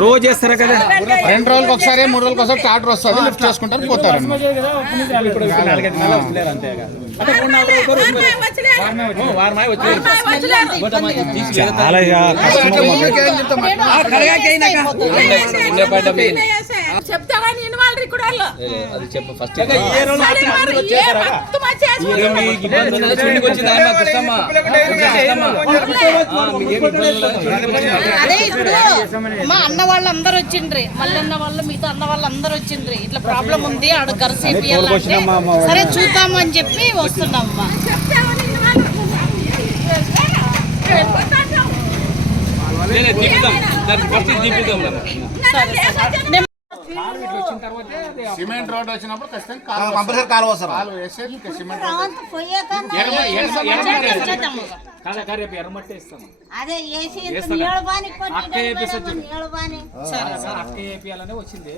రోజు చేస్తారా కదా? 2 రోజులకు ఒకసారి 3 రోజులకు ఒకసారి ట్రాక్టర్ వస్తుంది, లిఫ్ట్ చేసుకుంటారు పోతారు. మా అన్న వాళ్ళందరూ వచ్చిండ్రి, మళ్ళీ అన్న వాళ్ళు మీతో అన్న వాళ్ళందరూ వచ్చిండ్రి. ఇట్లా ప్రాబ్లం ఉంది, ఆడ గరిసేపియాలంటే సరే చూద్దాము అని చెప్పి వస్తున్నామ్మా. సిమెంట్ రోడ్ వచ్చినప్పుడు ఖచ్చితంగా కాలువ వేసేది. సిమెంట్ ఎర్రమట్టి ఇస్తాం. అక్క వేపియాలనే వచ్చింది.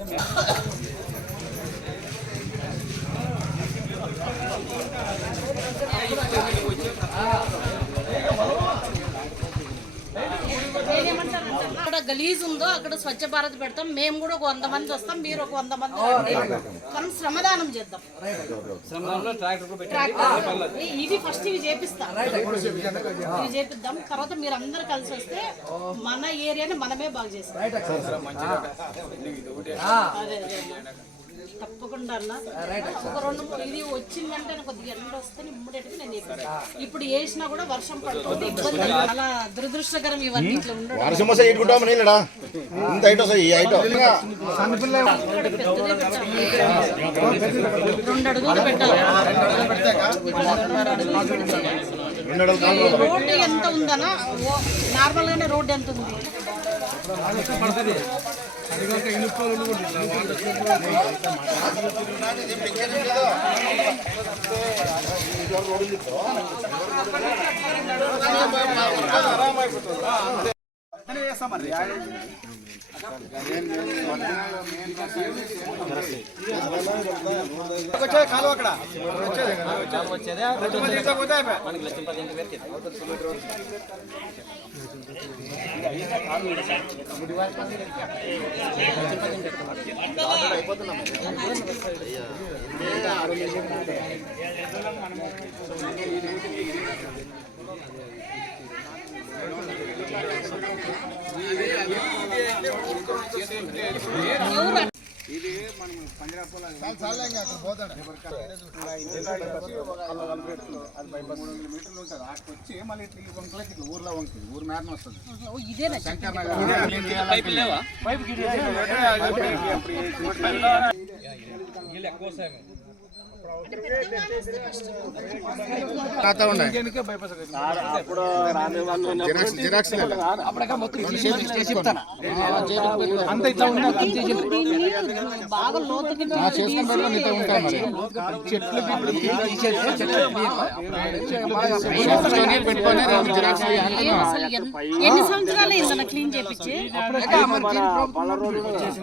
అక్కడ గలీజ్ ఉందో అక్కడ స్వచ్ఛ భారత్ పెడతాం. మేము కూడా ఒక 100 మంది వస్తాం, మీరు ఒక 100 మంది మనం శ్రమదానం చేద్దాం. ఇది ఫస్ట్ ఇవి చేపిస్తాం, ఇవి చేపిద్దాం. తర్వాత మీరు అందరు కలిసి వస్తే మన ఏరియాని మనమే బాగా చేస్తాం. తప్పకుండా అన్న ఒక 2-3 ఇది వచ్చిందంటే కొద్దిగా ఎండ వస్తే ఇమ్మీడియట్గా నేను ఇప్పుడు వేసినా కూడా వర్షం పడుతుంది, ఇబ్బంది. చాలా దురదృష్టకరం ఇవన్నీ. ఇట్లా ఉండడం 2 అడుగులు పెట్టాలి. రోడ్డు ఎంత ఉందన్నా? నార్మల్ గానే రోడ్డు ఎంత ఉంది? కాలు అక్కడ ఇది మనం పంజాబ్ పోతాడు. అది 300 మీటర్లు ఉంటుంది. అక్కడికి వచ్చి మళ్ళీ ఇట్లా వంకలకి ఇట్లా ఊర్లో వంకి ఊరు మేరన వస్తుంది. శంకర్ నగర్ బాగా లోతుకి ఎన్ని సంవత్సరాలు అయిందన్న క్లీన్ చేపించి?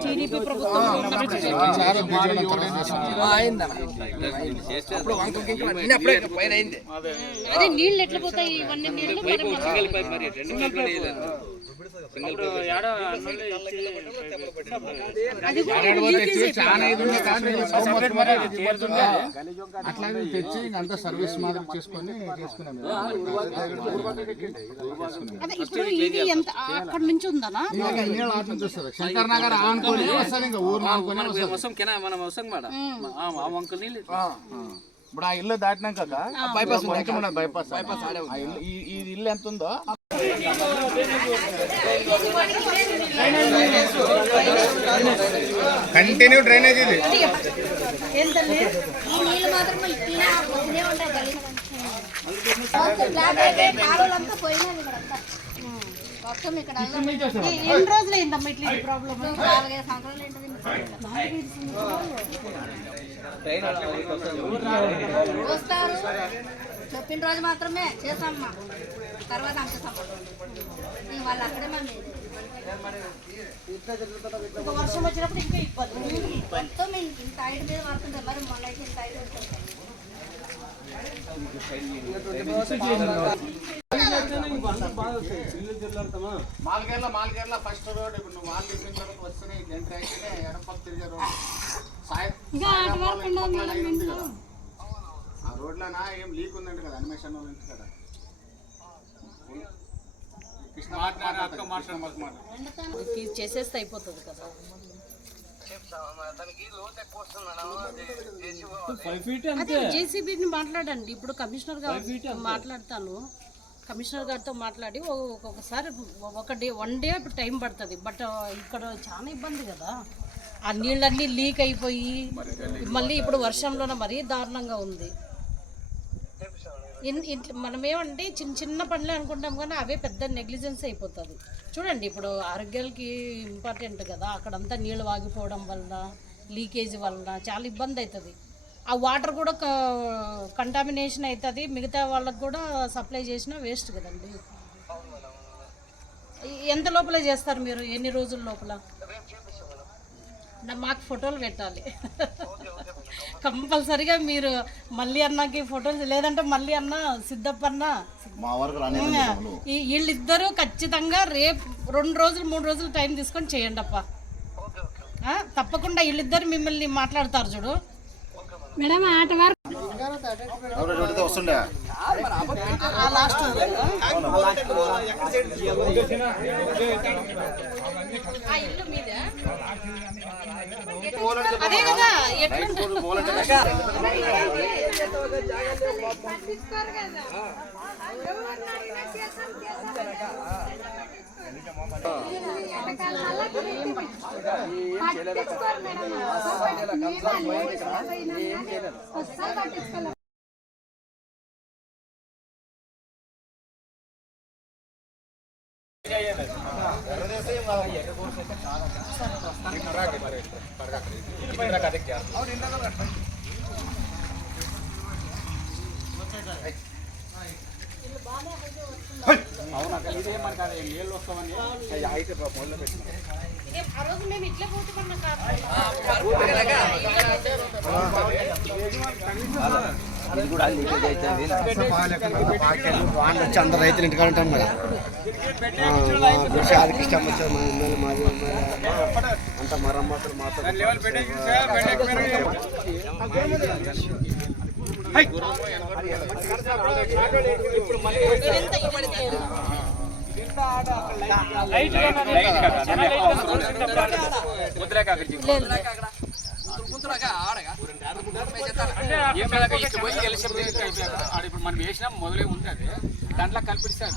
టీడీపీ ప్రభుత్వం అదే నీళ్ళు ఎట్లా పోతాయి? ఇవన్నీ నీళ్ళు అట్లాగే తెచ్చి అంతా సర్వీస్ మాదిరి చేసుకొని అక్కడ నుంచి ఉందనా? శంకర్ నగర్ ఆనుకొని వస్తుంది, ఇంకా ఊరు ఆనుకొని ఇప్పుడు ఆ ఇల్లు దాటినాక బైపాస్ బైపాస్ ఈ ఇల్లు ఎంత ఉందో కంటిన్యూ డ్రైనేజ్ ఇది. ఎన్ని రోజులు అయిందమ్మా ఇట్లా ప్రాబ్లం? వస్తారు చెప్పిన రోజు మాత్రమే చేస్తామ్మా, తర్వాత అంత వాళ్ళు అక్కడే మేము వర్షం వచ్చినప్పుడు ఇంకా ఇబ్బంది. మొత్తం ఇంత హైట్ మీద పడుతుంటారు. మరి మొన్న అయితే ఇంత హైట్ మాల్కేర్ల ఫస్ట్ రోడ్ ఇప్పుడు నువ్వు మాల్ తిప్పిన తర్వాత వస్తేనే ఎంట్రీ అయితేనే ఎడపక్క తిరిగే రోడ్ ఆ రోడ్లోనా ఏం లీక్ ఉందండి కదా అనిమేషన్ ఉంది కదా చేసేస్తే అయిపోతుంది కదా. 5 feet అంతే. అదే జేసీబీని మాట్లాడండి. ఇప్పుడు కమిషనర్ గారు మాట్లాడతాను, కమిషనర్ గారితో మాట్లాడి ఒక్కొక్కసారి వన్ డే టైం పడుతుంది. బట్ ఇక్కడ చాలా ఇబ్బంది కదా, ఆ నీళ్ళన్నీ లీక్ అయిపోయి మళ్ళీ ఇప్పుడు వర్షంలోనే మరీ దారుణంగా ఉంది. మనమేమంటే చిన్న చిన్న పనులే అనుకుంటాం కానీ అవే పెద్ద నెగ్లిజెన్స్ అయిపోతుంది. చూడండి ఇప్పుడు ఆరోగ్యాలకి ఇంపార్టెంట్ కదా, అక్కడంతా నీళ్ళు వాగిపోవడం వల్ల లీకేజ్ వలన చాలా ఇబ్బంది అవుతుంది. ఆ వాటర్ కూడా కంటామినేషన్ అవుతుంది, మిగతా వాళ్ళకి కూడా సప్లై చేసినా వేస్ట్ కదండి. ఎంత లోపల చేస్తారు మీరు, ఎన్ని రోజుల లోపల? మాకు ఫోటోలు పెట్టాలి కంపల్సరిగా. మీరు మళ్ళీ అన్నకి ఫోటోలు, లేదంటే మళ్ళీ అన్న సిద్ధప్ప అన్న వీళ్ళిద్దరూ ఖచ్చితంగా రేపు 2 రోజులు 3 రోజులు టైం తీసుకొని చేయండి అప్ప. తప్పకుండా వీళ్ళిద్దరు మిమ్మల్ని మాట్లాడతారు చూడు మేడం. ఆట వరకు వస్తుండే ఇల్లు మీద అదే కదా అందరు రైతులు ఇంటికాడ ఉంటాం కదా, ఆదికి ఇష్టం వచ్చారు మాది అంత మరమ్మతులు మాత్రం ఇప్పుడు మనం వేసినా మొదలే ఉంటుంది, దాంట్లో కల్పిస్తారు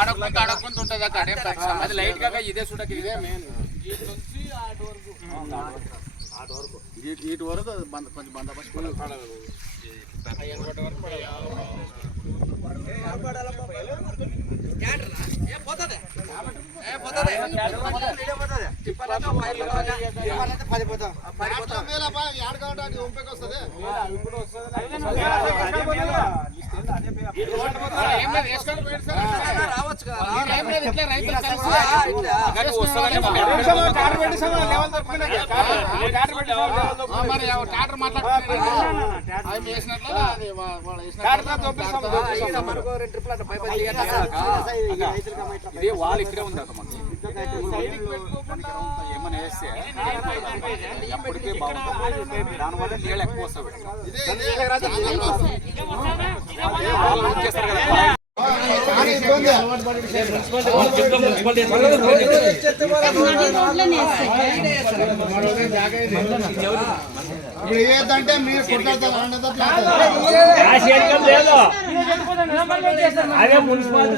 అడగకుండా ఉంటుంది అక్కడ. అది లైట్ గా ఇదే చూడక ఇదే మెయిన్ ఇటు వరకు కొంచెం బందోబస్తు ఇదే వాళ్ళు ఇక్కడే ఉంది ఏమన్నా వేస్తే ఎప్పటికే బాగుంటుంది, దానివల్ల నీళ్ళు ఎక్కువ వస్తాయి. చేస్తారు కదా ఇప్పుడు ఏదంటే మీరు కొట్లాడతారు అదే మున్సిపాలిటీ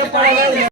చెప్పాలి.